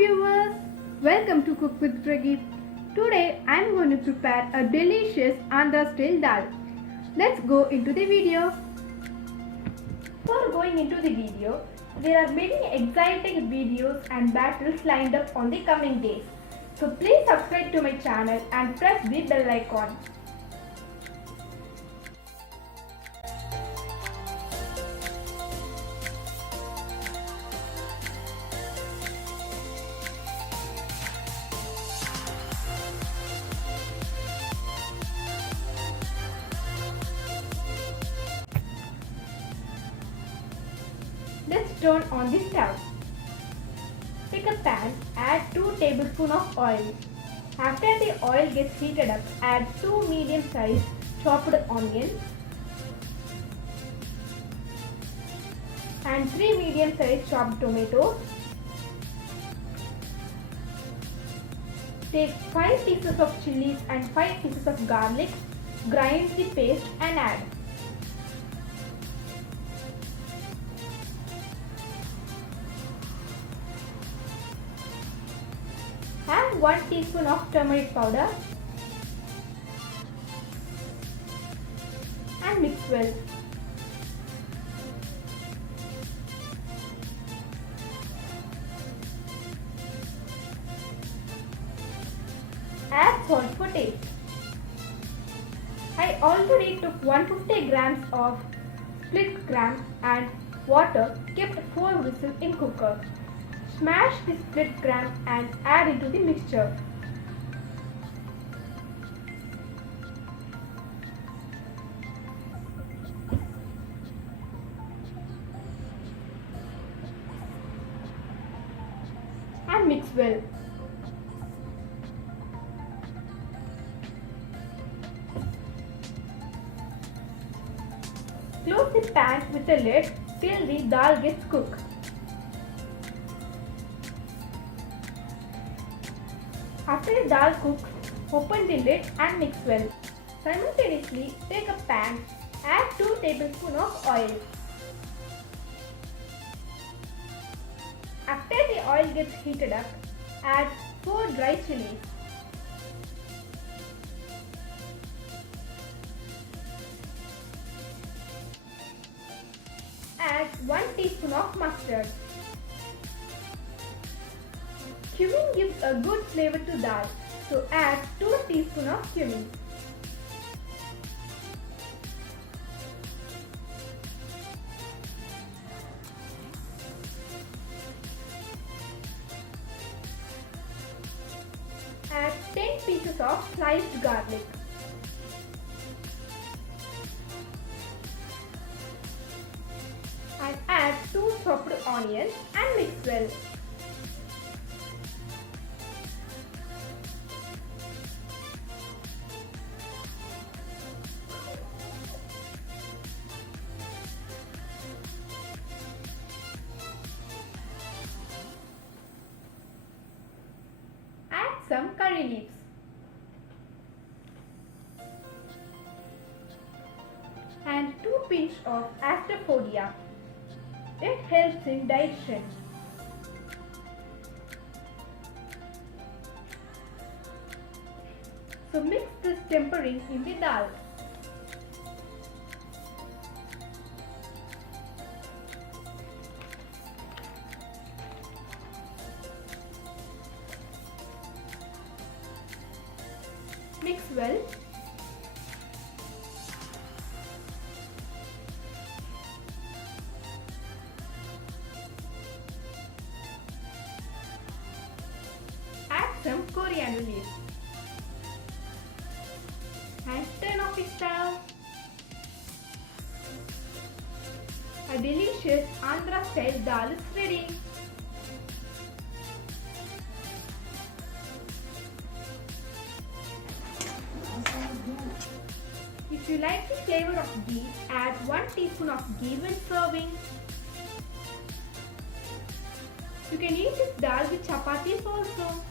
viewers, welcome to Cook with Pragi. Today I am going to prepare a delicious Andhra style dal. Let's go into the video. Before going into the video, there are many exciting videos and battles lined up on the coming days. So please subscribe to my channel and press the bell icon. Let's turn on the stove. Take a pan, add 2 tablespoons of oil. After the oil gets heated up, add 2 medium-sized chopped onions and 3 medium-sized chopped tomatoes. Take 5 pieces of chilies and 5 pieces of garlic, grind the paste and add. Add 1 teaspoon of turmeric powder and mix well. Add salt for taste. I already took 150 grams of split gram and water, kept 4 whistles in cooker. Smash the split gram and add into the mixture. And mix well. Close the pan with a lid till the dal gets cooked. After the dal cooks, open the lid and mix well. Simultaneously, take a pan, add 2 tablespoons of oil. After the oil gets heated up, add 4 dry chilies. Add 1 teaspoon of mustard. Cumin gives a good flavor to dal, so add 2 teaspoons of cumin. Add 10 pieces of sliced garlic. And add 2 chopped onions and mix well. Some curry leaves. And 2 pinch of Asafetida. It helps in digestion. So mix this tempering in the dal. Mix well. Add some coriander leaves. And turn off the stove. A delicious Andhra style dal is ready. If you like the flavor of ghee, add 1 teaspoon of ghee when serving. You can eat this dal with chapatis also.